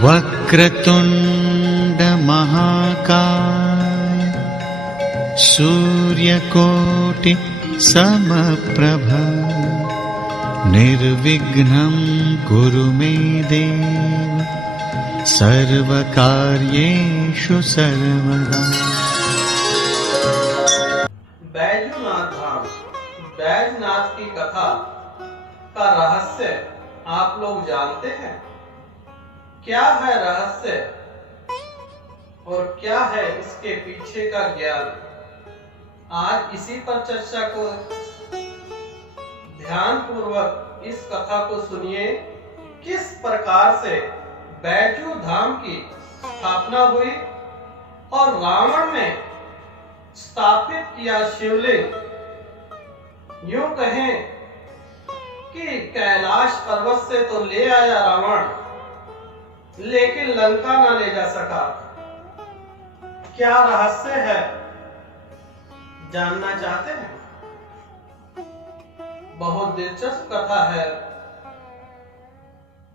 वक्रतुंड महाकाय सूर्यकोटि समप्रभ निर्विघ्नं कुरु मे देव सर्वकार्येषु सर्वदा। बैजूनाथ धाम, बैजनाथ की कथा का रहस्य आप लोग जानते हैं? क्या है रहस्य और क्या है इसके पीछे का ज्ञान? आज इसी पर चर्चा को ध्यान पूर्वक इस कथा को सुनिए। किस प्रकार से बैजू धाम की स्थापना हुई और रावण ने स्थापित किया शिवलिंग। यूं कहें कि कैलाश पर्वत से तो ले आया रावण, लेकिन लंका ना ले जा सका। क्या रहस्य है, जानना चाहते हैं? बहुत दिलचस्प कथा है।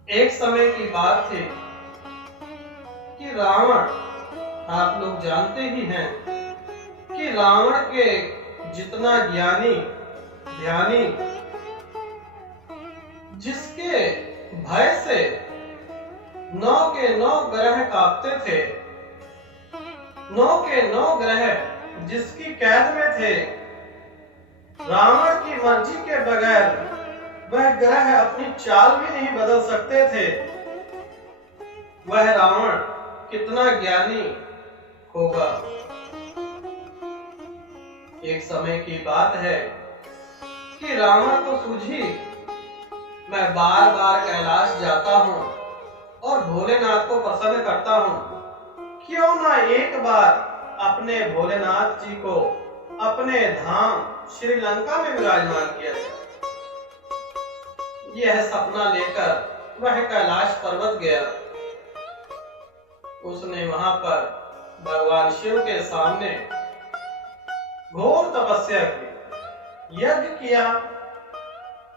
एक समय की बात थी कि रावण, आप लोग जानते ही हैं कि रावण के जितना ज्ञानी ध्यानी, जिसके भय से 9 के 9 ग्रह कांपते थे, 9 के 9 ग्रह जिसकी कैद में थे, रावण की मर्जी के बगैर वह ग्रह अपनी चाल भी नहीं बदल सकते थे। वह रावण कितना ज्ञानी होगा। एक समय की बात है कि रावण को सूझी, मैं बार बार कैलाश जाता हूं और भोलेनाथ को प्रसन्न करता हूं, क्यों ना एक बार अपने भोलेनाथ जी को अपने धाम श्रीलंका में विराजमान किया जाए। यह सपना लेकर वह कैलाश पर्वत गया। उसने वहां पर भगवान शिव के सामने घोर तपस्या की, यज्ञ किया।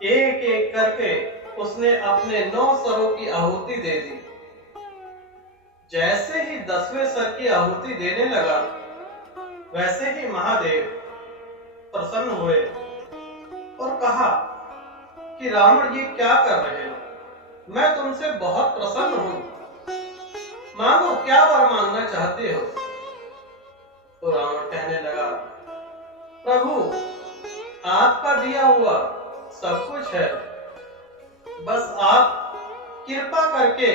एक एक करके उसने अपने 9 सरों की आहुति दे दी। जैसे ही 10वें सर की आहुति देने लगा, वैसे ही महादेव प्रसन्न हुए और कहा कि रावण, ये क्या कर रहे हो? मैं तुमसे बहुत प्रसन्न हूं, मांगो, क्या वर मांगना चाहते हो? तो रावण कहने लगा, प्रभु, आपका दिया हुआ सब कुछ है, बस आप कृपा करके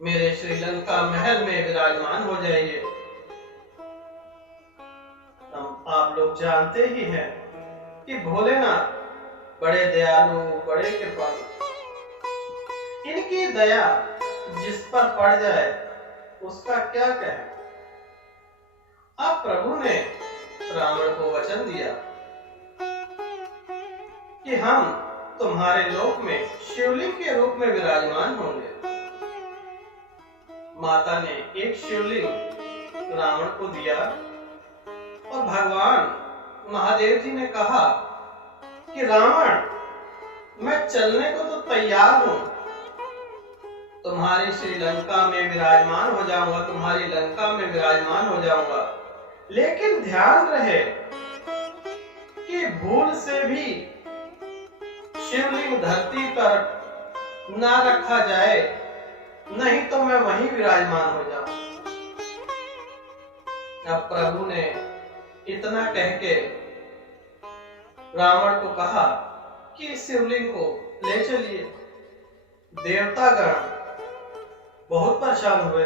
मेरे श्रीलंका महल में विराजमान हो जाइए। आप लोग जानते ही हैं कि भोलेनाथ बड़े दयालु, बड़े कृपालु। इनकी दया जिस पर पड़ जाए उसका क्या कहें। अब प्रभु ने रावण को वचन दिया कि हम तुम्हारे लोक में शिवलिंग के रूप में विराजमान होंगे। माता ने एक शिवलिंग रावण को दिया और भगवान महादेव जी ने कहा कि रावण, मैं चलने को तो तैयार हूं, तुम्हारी श्रीलंका में विराजमान हो जाऊंगा, तुम्हारी लंका में विराजमान हो जाऊंगा, लेकिन ध्यान रहे कि भूल से भी शिवलिंग धरती पर ना रखा जाए, नहीं तो मैं वहीं विराजमान हो जाऊं। अब प्रभु ने इतना कह के रावण को कहा कि इस शिवलिंग को ले चलिए। देवतागण बहुत परेशान हुए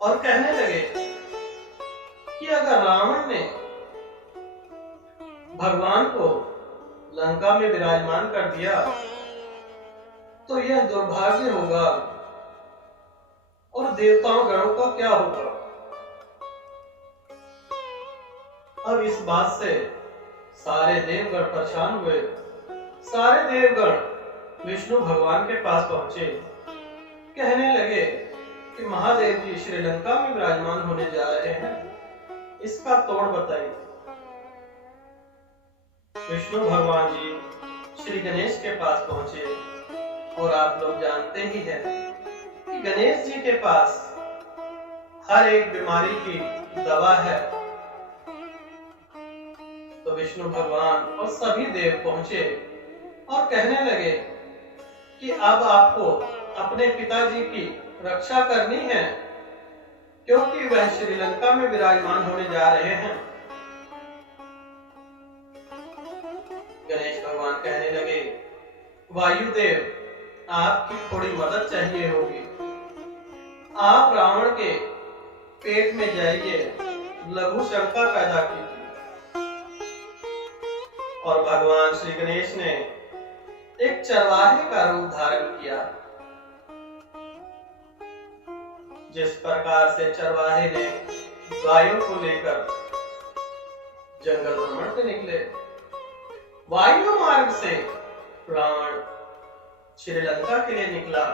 और कहने लगे कि अगर रावण ने भगवान को लंका में विराजमान कर दिया तो यह दुर्भाग्य होगा और देवताओं गणों का क्या होगा। अब इस बात से सारे देवगण परेशान हुए। सारे देवगण विष्णु भगवान के पास पहुंचे, कहने लगे कि महादेव जी श्रीलंका में विराजमान होने जा रहे हैं, इसका तोड़ बताइए। विष्णु भगवान जी श्री गणेश के पास पहुंचे और आप लोग जानते ही हैं गणेश जी के पास हर एक बीमारी की दवा है। तो विष्णु भगवान और सभी देव पहुंचे और कहने लगे कि अब आपको अपने पिताजी की रक्षा करनी है, क्योंकि वह श्रीलंका में विराजमान होने जा रहे हैं। गणेश भगवान कहने लगे, वायुदेव, आपकी थोड़ी मदद चाहिए होगी। आप रावण के पेट में जाइए, लघु शंका पैदा कीजिए। और भगवान श्री गणेश ने एक चरवाहे का रूप धारण किया। जिस प्रकार से चरवाहे ने गायों को लेकर जंगल भ्रमण पे निकले, वायु मार्ग से रावण श्रीलंका के लिए निकला।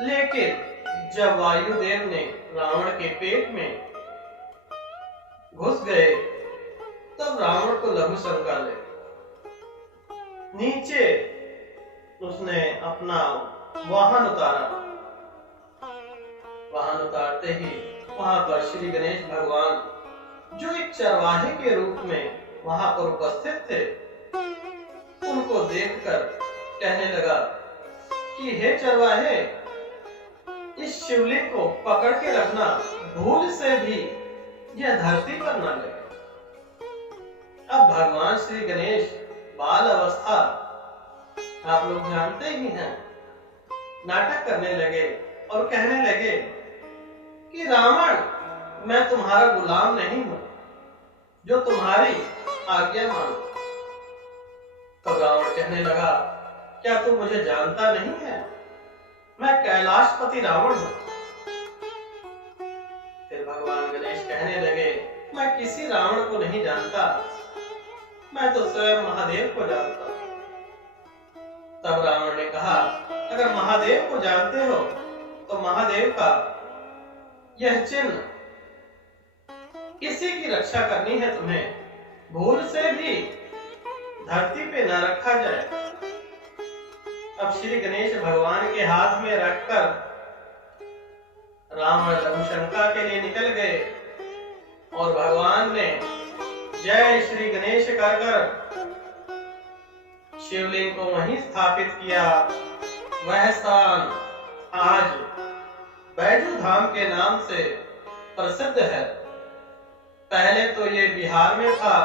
लेकिन जब वायुदेव ने रावण के पेट में घुस गए, तब रावण को लघु शंका ले नीचे उसने अपना वाहन उतारा। वाहन उतारते ही वहां पर श्री गणेश भगवान, जो एक चरवाहे के रूप में वहां पर उपस्थित थे, उनको देखकर कहने लगा कि हे चरवाहे, इस शिवलिंग को पकड़ के रखना, भूल से भी यह धरती पर न लगे। अब भगवान श्री गणेश बाल अवस्था, आप लोग जानते ही हैं, नाटक करने लगे और कहने लगे कि रावण, मैं तुम्हारा गुलाम नहीं हूं जो तुम्हारी आज्ञा मानूं। तब रावण कहने लगा, क्या तू मुझे जानता नहीं है? मैं कैलाशपति रावण हूं। फिर भगवान गणेश कहने लगे, मैं किसी रावण को नहीं जानता, मैं तो स्वयं महादेव को जानता हूं। तब रावण ने कहा, अगर महादेव को जानते हो तो महादेव का यह चिन्ह, इसी की रक्षा करनी है तुम्हें, भूल से भी धरती पे न रखा जाए। अब श्री गणेश भगवान के हाथ में रखकर रावण लघु शंका के लिए निकल गए और भगवान ने जय श्री गणेश कर शिवलिंग को वहीं स्थापित किया। वह स्थान आज बैजू धाम के नाम से प्रसिद्ध है। पहले तो ये बिहार में था,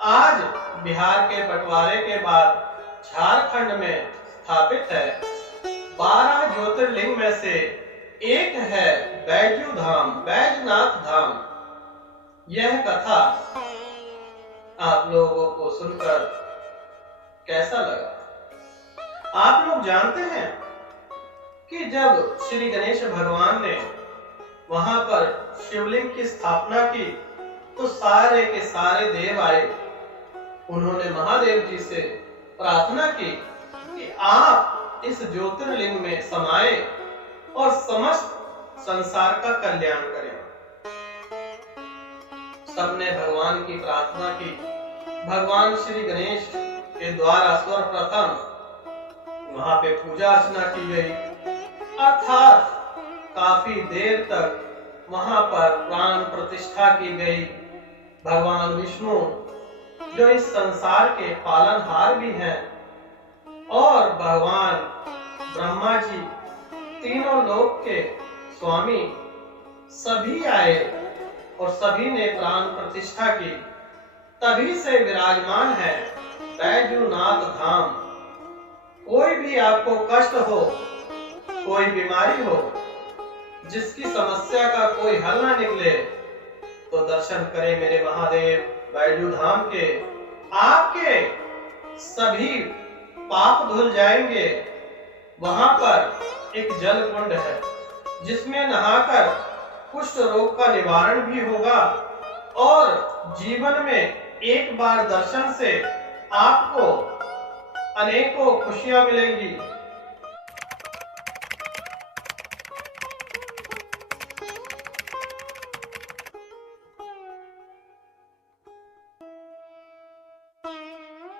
आज बिहार के बंटवारे के बाद झारखंड में स्थापित है। 12 ज्योतिर्लिंग में से एक है बैजू धाम, बैजनाथ धाम। यह कथा आप लोगों को सुनकर कैसा लगा? आप लोग जानते हैं कि जब श्री गणेश भगवान ने वहां पर शिवलिंग की स्थापना की, तो सारे के सारे देव आए। उन्होंने महादेव जी से प्रार्थना की कि आप इस ज्योतिर्लिंग में समाये और समस्त संसार का कल्याण करें। सबने भगवान की प्रार्थना की। भगवान श्री गणेश के द्वारा सर्वप्रथम वहां पे पूजा अर्चना की गई, अर्थात काफी देर तक वहां पर प्राण प्रतिष्ठा की गई। भगवान विष्णु, जो इस संसार के पालनहार भी हैं, और भगवान ब्रह्मा जी, तीनों लोक के स्वामी, सभी आए और सभी ने प्राण प्रतिष्ठा की। तभी से विराजमान है बैजूनाथ धाम। कोई भी आपको कष्ट हो, कोई बीमारी हो, जिसकी समस्या का कोई हल ना निकले, तो दर्शन करें मेरे महादेव बैजू धाम के। आपके सभी पाप धुल जाएंगे। वहां पर एक जल कुंड है, जिसमें नहाकर कुष्ठ रोग का निवारण भी होगा, और जीवन में एक बार दर्शन से आपको अनेकों खुशियां मिलेंगी।